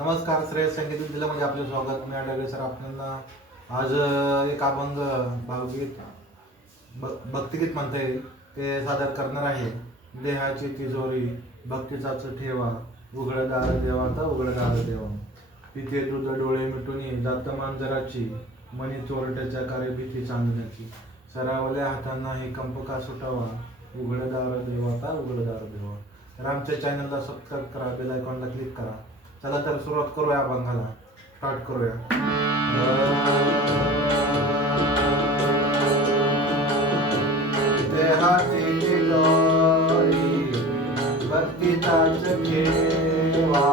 नमस्कार, श्रेय संगीत विद्यालयामध्ये आपले स्वागत. मी आढळले सर. आपल्याला आज एक अभंग भावगीत भक्तिगीत म्हणता येईल ते सादर करणार आहे. देहाची तिजोरी भक्तीचाच ठेवा, उघडदार देवाचा उघडदार देवा. पिते दूध डोळे मिटून जात मांजराची, मनी चोरट्याच्या कार्य भीती चांदण्याची. सरावल्या हातांना हे कंप का सुटावा, उघडदार देवाचा उघडदार देवा. तर आमच्या चॅनलला सबस्क्राईब करा, बेल आयकॉनला क्लिक करा. चला तर सुरुवात करूया अभंगाला. स्टार्ट करूया. देहाची तिजोरी भक्तीचाच ठेवा,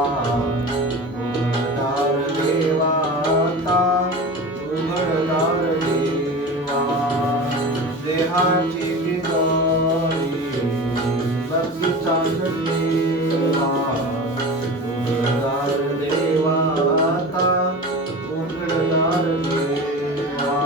उघडदार देवाचा उघडदार देवा. देहाची तिजोरी भक्तीचाच ठेवा, उघडदार देवाचा उघडदार देवा.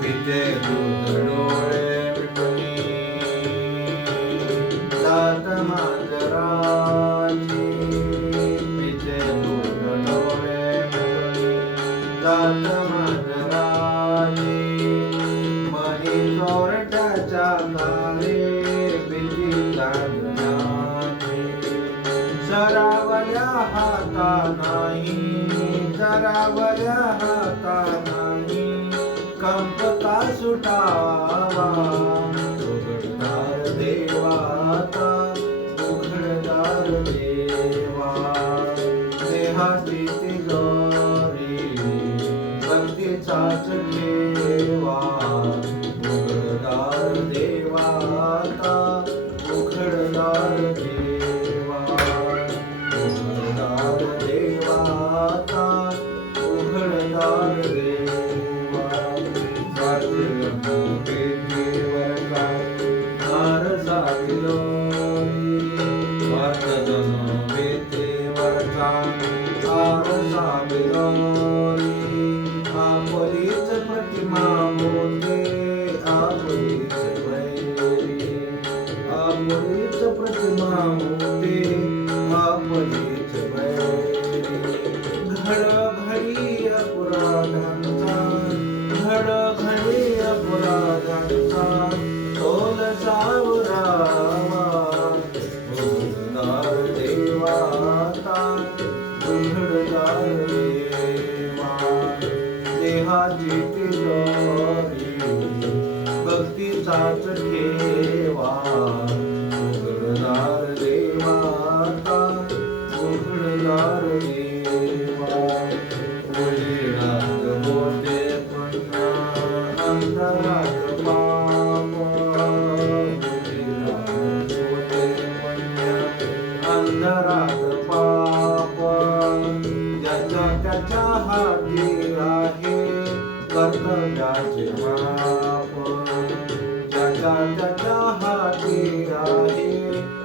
पिते दूध डोळे जात मांजराची, पिते दूध डोळे जात मांजराची. मनी चोरट्याच्या कारे भीती चांदण्याची. सरावल्या हाता नाही, सरावल्या हाता नाही, कंप का सुटावा, उघडदार देवाचा उघडदार देवा. देहाची तिजोरी भक्तीचाच ठेवा, उघडदार देवाचा उघडदार देवा. उघडदार देवाचा उघडदार देवा. आपलीच प्रतिमा होते, आपलीच वैरी. आपलीच प्रतिमा होते, आपलीच वैरी. घडी अपराधांचा, घडी अपराधांचा तोल सावरावा, उघडदार देवाचा उघडदार देवा. देहाची तिजोरी भक्तीचाच ठेवा, उघडदार देवाचा उघडदार देवा. उजेडात होते पुन्हा अंधारात पाप, उजेडात होते पुन्हा अंधारात पाप. त्याच्या हाती आहे कर्तव्याचे माप, त्याच्या हाती आहे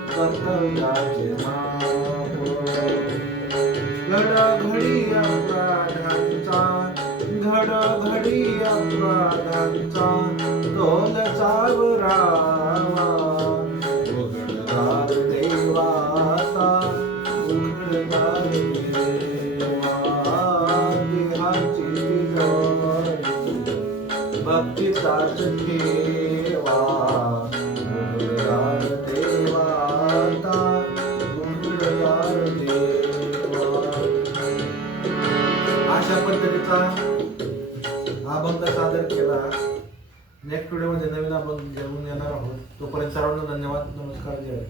कर्तव्याचे माप. घडी अपराधांचा, घडी अपराधांचा तोल सावरावा, उघडदार देवाचा उघडदार देवा. देहाची तिजोरी भक्तीचाच ठेवा, उघडदार देवाचा उघडदार देवा. अशा पद्धतीचा अभंग सादर केला. नेक्स्ट व्हिडिओमध्ये नवीन अभंग घेऊन येणार आहोत. तोपर्यंत सर्वांना धन्यवाद. नमस्कार. जय.